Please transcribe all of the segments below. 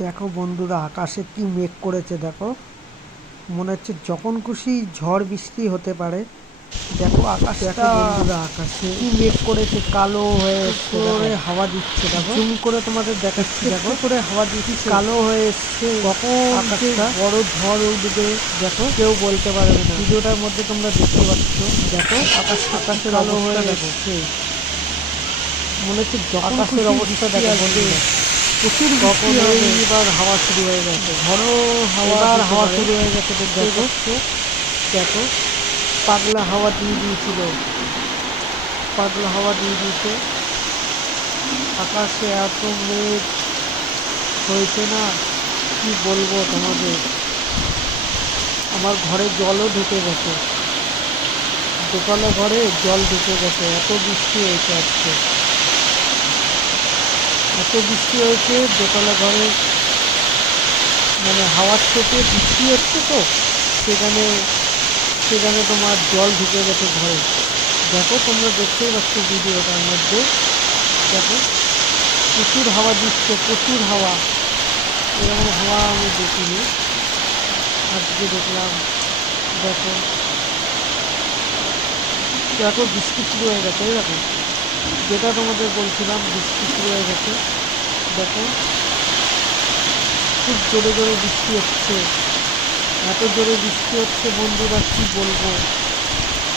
দেখো বন্ধুরা, আকাশে কি মেঘ করেছে দেখো। মনে হচ্ছে যখন খুশি ঝড় বৃষ্টি হতে পারে। দেখো আকাশটা, বন্ধুরা আকাশে কি মেঘ করেছে, কালো হয়ে এসছে, হাওয়া দিচ্ছে দেখো। জুম করে তোমাদের দেখাচ্ছি, দেখো করে হাওয়া দিচ্ছে, কালো হয়ে এসছে। কখন আকাশটা বড় ঝড় উঠবে দেখো, কেউ বলতে পারবে না। ভিডিওটার মধ্যে তোমরা দেখতে পাচ্ছ, দেখো আকাশের কালো হয়ে এসছে। মনে হচ্ছে যখন আকাশের অবস্থা দেখো, প্রচুর বৃষ্টি হবে। এবার হাওয়া শুরু হয়ে গেছে, ঝড়ো হাওয়া, এবার হাওয়া শুরু হয়ে গেছে। দেখো দেখো পাগলা হাওয়া দিয়ে দিয়েছিল, পাগলা হাওয়া দিয়ে দিয়েছে। আকাশে এত মেঘ হয়েছে না, কি বলবো তোমাদের। আমার ঘরে জলও ঢুকে গেছে, দোতলা ঘরে জল ঢুকে গেছে, এত বৃষ্টি হয়েছে আজকে। এত বৃষ্টি হয়েছে দোতলা ঘরে, মানে হাওয়ার চোটে বৃষ্টি হচ্ছে তো, সেখানে সেখানে তোমার জল ঢুকে গেছে ঘরে। দেখো তোমরা দেখতেই পাচ্ছ ভিডিওটার মধ্যে, দেখো প্রচুর হাওয়া দিচ্ছে, প্রচুর হাওয়া। এরকম হাওয়া আমি দেখিনি, আজকে দেখলাম। দেখো দেখো বৃষ্টি শুরু হয়ে গেছে, দেখো যেটা তোমাদের বলছিলাম, বৃষ্টি শুরু হয়ে গেছে। দেখো খুব জোরে জোরে বৃষ্টি হচ্ছে, এত জোরে বৃষ্টি হচ্ছে বন্ধুরা কি বলবো।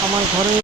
আমার ঘরে